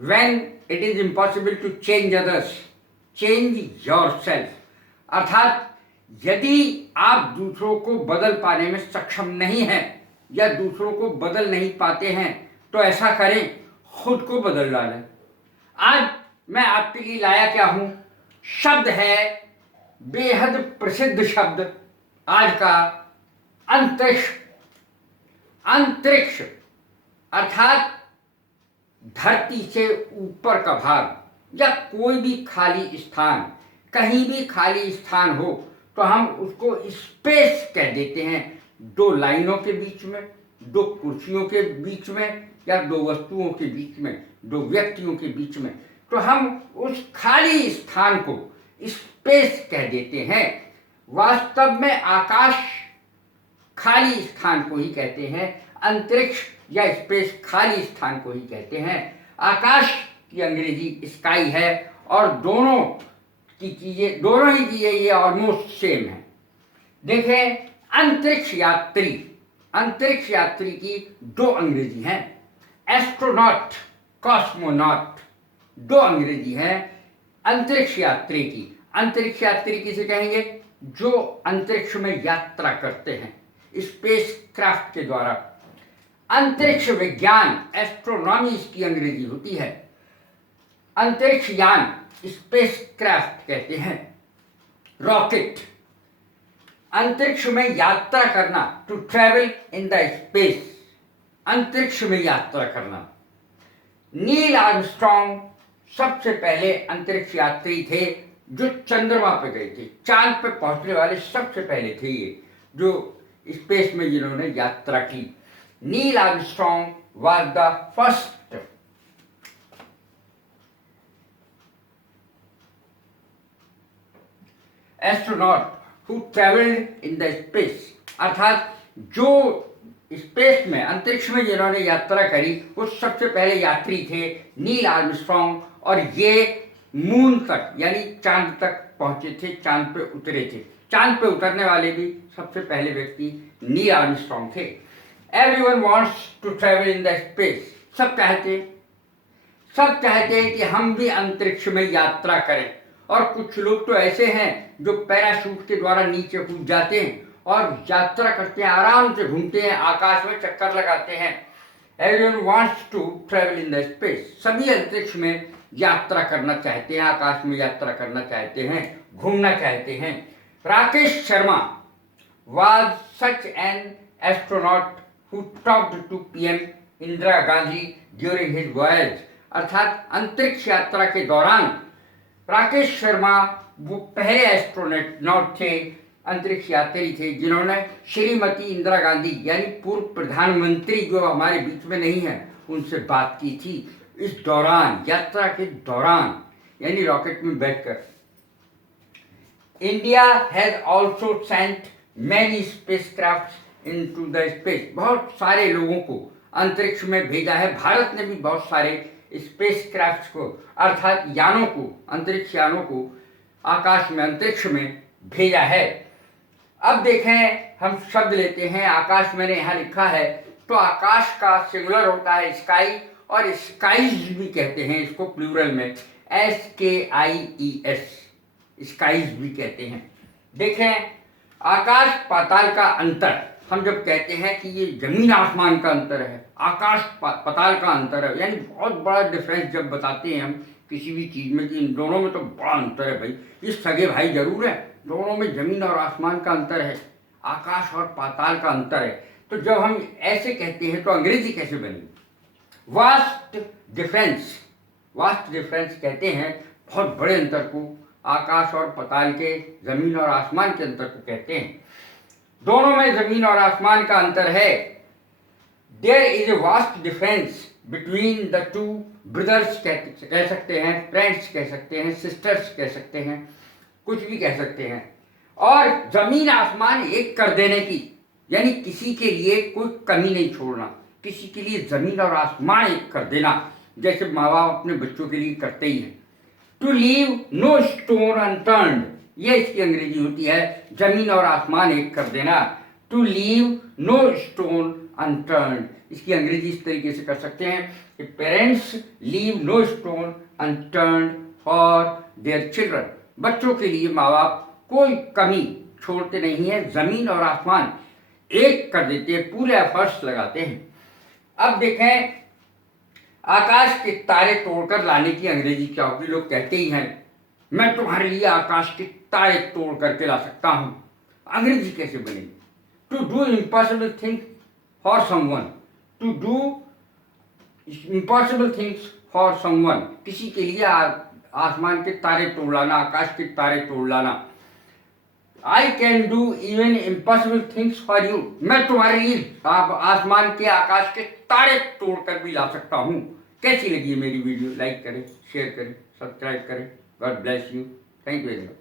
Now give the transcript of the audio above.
when it is impossible to change others, change yourself. अर्थात यदि आप दूसरों को बदल पाने में सक्षम नहीं हैं या दूसरों को बदल नहीं पाते हैं तो ऐसा करें, खुद को बदल डालें। आज मैं आपके लिए लाया क्या हूं? शब्द है बेहद प्रसिद्ध शब्द आज का, अंतरिक्ष। अंतरिक्ष अर्थात धरती से ऊपर का भाग या कोई भी खाली स्थान, कहीं भी खाली स्थान हो तो हम उसको स्पेस कह देते हैं। दो लाइनों के बीच में, दो कुर्सियों के बीच में या दो वस्तुओं के बीच में, दो व्यक्तियों के बीच में, तो हम उस खाली स्थान को स्पेस कह देते हैं। वास्तव में आकाश खाली स्थान को ही कहते हैं, अंतरिक्ष या स्पेस खाली स्थान को ही कहते हैं। आकाश की अंग्रेजी स्काई है और दोनों ही चीजें ये ऑलमोस्ट सेम है। देखें, अंतरिक्ष यात्री की दो अंग्रेजी हैं, एस्ट्रोनॉट, कॉस्मोनॉट, दो अंग्रेजी हैं अंतरिक्ष यात्री की। अंतरिक्ष यात्री किसे कहेंगे? जो अंतरिक्ष में यात्रा करते हैं स्पेस क्राफ्ट के द्वारा। अंतरिक्ष विज्ञान, एस्ट्रोनॉमी इसकी अंग्रेजी होती है। अंतरिक्ष यान, स्पेस क्राफ्ट कहते हैं। रॉकेट, अंतरिक्ष में यात्रा करना, to travel in the space, अंतरिक्ष में यात्रा करना। नील आर्मस्ट्रॉन्ग सबसे पहले अंतरिक्ष यात्री थे जो चंद्रमा पे गए थे, चांद पे पहुंचने वाले सबसे पहले थे ये, जो स्पेस में जिन्होंने यात्रा की। Neil Armstrong was the first astronaut who travelled in the space, अर्थात जो स्पेस में, अंतरिक्ष में जिन्होंने यात्रा करी वो सबसे पहले यात्री थे नील आर्मस्ट्रॉन्ग, और ये मून तक यानी चांद तक पहुंचे थे, चांद पे उतरे थे। चांद पे उतरने वाले भी सबसे पहले व्यक्ति नील आर्मस्ट्रॉन्ग थे। Everyone wants to travel in the space, सब चाहते हैं कि हम भी अंतरिक्ष में यात्रा करें। और कुछ लोग तो ऐसे हैं जो पैराशूट के द्वारा नीचे कूद जाते हैं और यात्रा करते हैं, आराम से घूमते हैं, आकाश में चक्कर लगाते हैं। Everyone wants to travel in the space, सभी अंतरिक्ष में यात्रा करना चाहते हैं, आकाश में यात्रा करना चाहते हैं, घूमना चाहते हैं। Rakesh Sharma was such an astronaut who talked to PM Indira Gandhi during his voyage, अर्थात अंतरिक्ष यात्रा के दौरान राकेश शर्मा वो पहले एस्ट्रोनॉट थे, अंतरिक्ष यात्री थे जिन्होंने श्रीमती इंदिरा गांधी यानी पूर्व प्रधानमंत्री जो हमारे बीच में नहीं है उनसे बात की थी इस दौरान, यात्रा के दौरान, यानी रॉकेट में बैठकर। India has also sent many spacecraft into the space, बहुत सारे लोगों को अंतरिक्ष में भेजा है। भारत ने भी बहुत सारे स्पेसक्राफ्ट को, अर्थात यानों को, अंतरिक्ष यानों को आकाश में, अंतरिक्ष में भेजा है। अब देखें, हम शब्द लेते हैं आकाश, मैंने यहाँ लिखा है, तो आकाश का सिंगुलर होता है स्काई, और स्काईज भी कहते हैं इसको प्लूरल में, SKIES, स्काईज भी कहते हैं। देखें, आकाश पाताल का अंतर, हम जब कहते हैं कि ये जमीन आसमान का अंतर है, आकाश पाताल का अंतर है, यानी बहुत बड़ा डिफरेंस जब बताते हैं हम किसी भी चीज़ में कि इन दोनों में तो बड़ा अंतर है भाई, ये सगे भाई जरूर है, दोनों में जमीन और आसमान का अंतर है, आकाश और पाताल का अंतर है। तो जब हम ऐसे कहते हैं तो अंग्रेजी कैसे बनेगी? वास्ट डिफरेंस कहते हैं बहुत बड़े अंतर को, आकाश और पाताल के, जमीन और आसमान के अंतर को कहते हैं। दोनों में जमीन और आसमान का अंतर है। There is a vast difference between the two brothers कह सकते हैं, फ्रेंड्स कह सकते हैं, सिस्टर्स कह सकते हैं, कुछ भी कह सकते हैं। और जमीन आसमान एक कर देने की, यानी किसी के लिए कोई कमी नहीं छोड़ना, किसी के लिए जमीन और आसमान एक कर देना, जैसे माँ बाप अपने बच्चों के लिए करते ही हैं। To leave no stone unturned, ये इसकी अंग्रेजी होती है, जमीन और आसमान एक कर देना। To leave no stone unturned, इसकी अंग्रेजी इस तरीके से कर सकते हैं, कि parents leave no stone unturned for their children. बच्चों के लिए माँ बाप कोई कमी छोड़ते नहीं है, जमीन और आसमान एक कर देते हैं, पूरे एफर्ट्स लगाते हैं। अब देखें, आकाश के तारे तोड़कर लाने की अंग्रेजी क्या होगी? लोग कहते ही हैं मैं तुम्हारे लिए आकाश के तारे तोड़ करके ला सकता हूं। अंग्रेजी कैसे बनेगी? To do impossible things for someone, to do impossible things for someone, किसी के लिए आसमान के तारे तोड़ लाना, आकाश के तारे तोड़ लाना। I can do even impossible things for you, मैं तुम्हारे लिए आसमान के आकाश के तारे तोड़ कर भी ला सकता हूँ। कैसी लगी मेरी वीडियो? लाइक करें, शेयर करें, सब्सक्राइब करें। God bless you. Thank you very much.